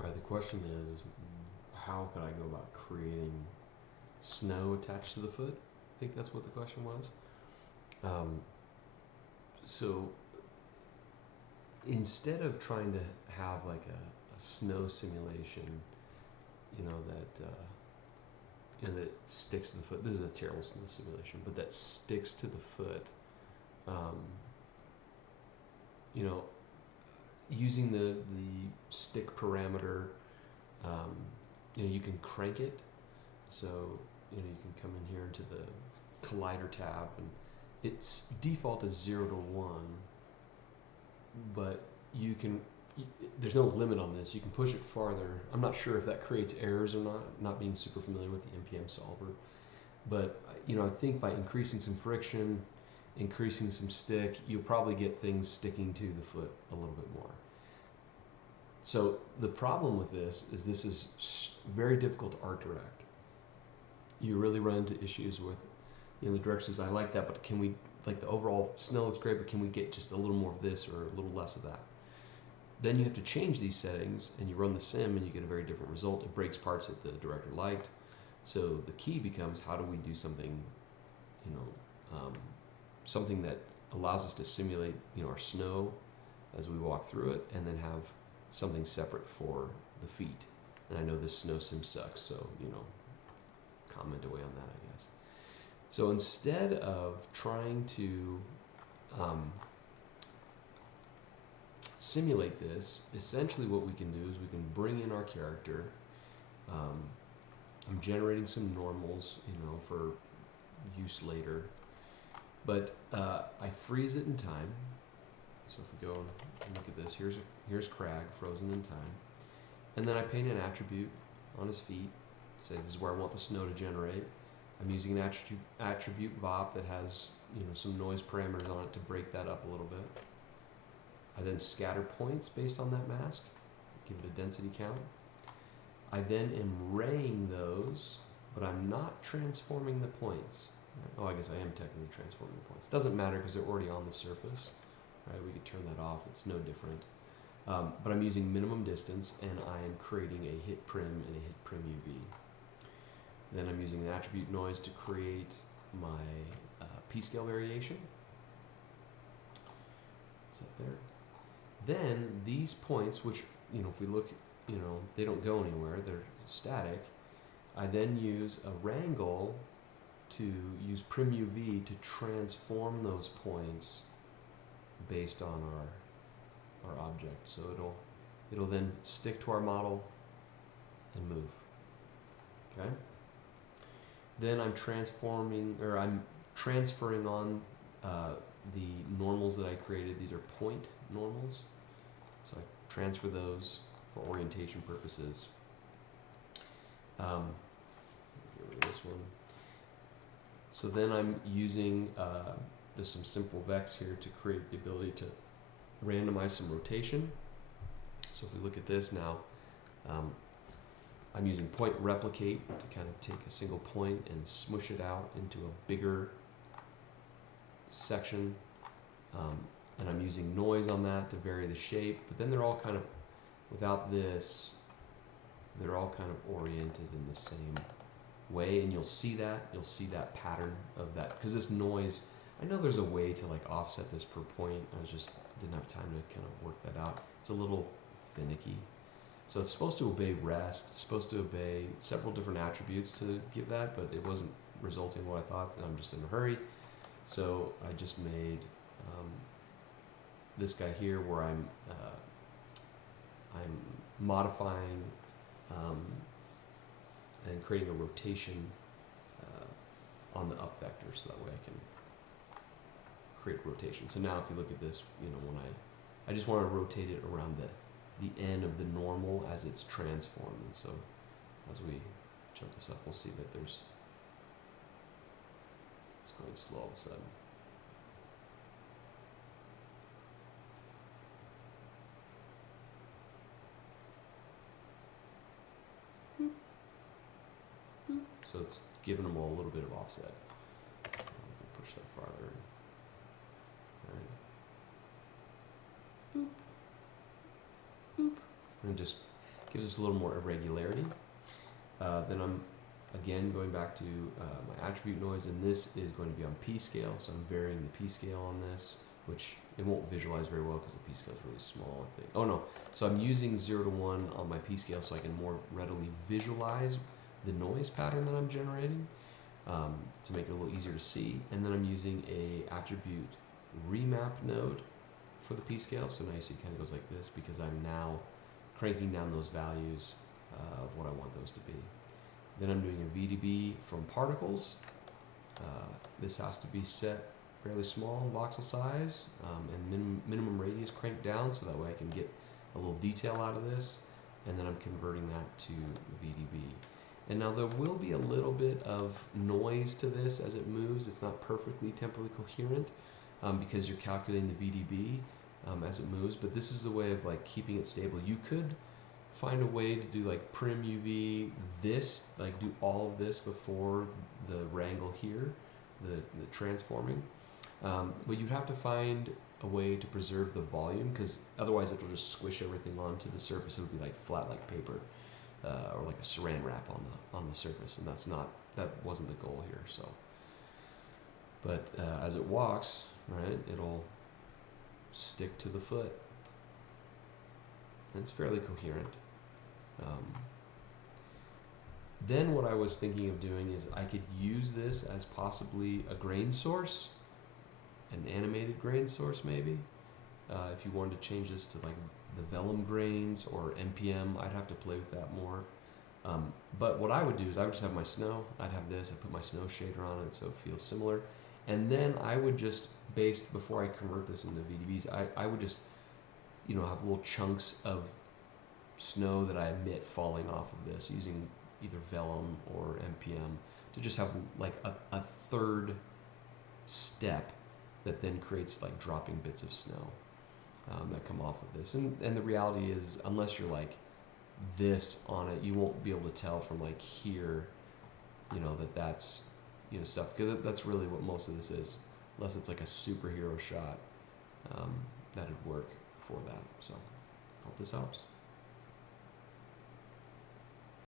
All right, the question is, how could I go about creating snow attached to the foot? I think that's what the question was. Um, so instead of trying to have like a snow simulation, that sticks to the foot. This is a terrible snow simulation, but that sticks to the foot. Um, you know, using the stick parameter, um, you can crank it. So you can come in here into the collider tab, and its default is 0 to 1, but you can. There's no limit on this. You can push it farther. I'm not sure if that creates errors or not being super familiar with the npm solver. But I think by increasing some friction, increasing some stick, you'll probably get things sticking to the foot a little bit more. So the problem with this is very difficult to art direct. You really run into issues with, the directions. I like that, but can we, like, the overall snow looks great, but can we get just a little more of this or a little less of that? Then you have to change these settings, and you run the sim, and you get a very different result. It breaks parts that the director liked. So the key becomes, how do we do something, something that allows us to simulate, our snow as we walk through it, and then have something separate for the feet. And I know this snow sim sucks, so comment away on that, I guess. So instead of trying to simulate this, essentially what we can do is we can bring in our character. I'm generating some normals, for use later. But I freeze it in time. So if we go and look at this, here's Crag frozen in time. And then I paint an attribute on his feet. Say this is where I want the snow to generate. I'm using an attribute VOP that has some noise parameters on it to break that up a little bit. I then scatter points based on that mask, give it a density count. I then am raying those, but I'm not transforming the points. Oh, I guess I am technically transforming the points. Doesn't matter because they're already on the surface. Right? We could turn that off. It's no different. But I'm using minimum distance, and I am creating a hit prim and a hit prim UV. Then I'm using an attribute noise to create my p-scale variation. Is that there? Then these points, which if we look, they don't go anywhere. They're static. I then use a wrangle to use prim UV to transform those points based on our object. So it'll then stick to our model and move. Okay. Then I'm transferring on the normals that I created. These are point normals. So I transfer those for orientation purposes. Get rid of this one. So then I'm using just some simple vex here to create the ability to randomize some rotation. So if we look at this now, I'm using point replicate to kind of take a single point and smush it out into a bigger section. And I'm using noise on that to vary the shape, but then they're all kind of, without this, they're all kind of oriented in the same way, and you'll see that pattern of that, because this noise, I know there's a way to like offset this per point. Didn't have time to kind of work that out. It's a little finicky. So it's supposed to obey rest. It's supposed to obey several different attributes to give that, but it wasn't resulting in what I thought, and I'm just in a hurry. So I just made this guy here where I'm modifying and creating a rotation on the up vector, so that way I can create rotation. So now if you look at this, when I just want to rotate it around the end of the normal as it's transformed. And so as we jump this up, we'll see that it's going slow all of a sudden. So it's giving them all a little bit of offset. Push that farther. All right. Boop. Boop. And just gives us a little more irregularity. Then I'm again going back to my attribute noise, and this is going to be on P scale, so I'm varying the P scale on this, which it won't visualize very well because the P scale is really small, I think. Oh no, so I'm using 0 to 1 on my P scale so I can more readily visualize the noise pattern that I'm generating, to make it a little easier to see. And then I'm using a attribute remap node for the P scale, so now you see it kind of goes like this because I'm now cranking down those values of what I want those to be. Then I'm doing a VDB from particles. This has to be set fairly small in voxel size, and minimum radius cranked down so that way I can get a little detail out of this. And then I'm converting that to VDB. And now there will be a little bit of noise to this as it moves. It's not perfectly temporally coherent because you're calculating the VDB as it moves, but this is a way of like keeping it stable. You could find a way to do like prim UV this, like do all of this before the wrangle here, the transforming. But you'd have to find a way to preserve the volume because otherwise it'll just squish everything onto the surface. It'll be like flat like paper, or like a saran wrap on the surface, and that wasn't the goal here. So, but as it walks, right, it'll stick to the foot. And it's fairly coherent. Then what I was thinking of doing is I could use this as possibly a grain source, an animated grain source maybe. If you wanted to change this to like the vellum grains or NPM, I'd have to play with that more. But what I would do is I would just have my snow. I'd have this. I put my snow shader on it so it feels similar. And then I would just, before I convert this into VDBs, I would just, have little chunks of snow that I emit falling off of this using either vellum or NPM to just have like a third step that then creates like dropping bits of snow that come off of this. And the reality is, unless you're like this on it, you won't be able to tell from like here, that's stuff, because that's really what most of this is, unless it's like a superhero shot. That'd work for that. So hope this helps.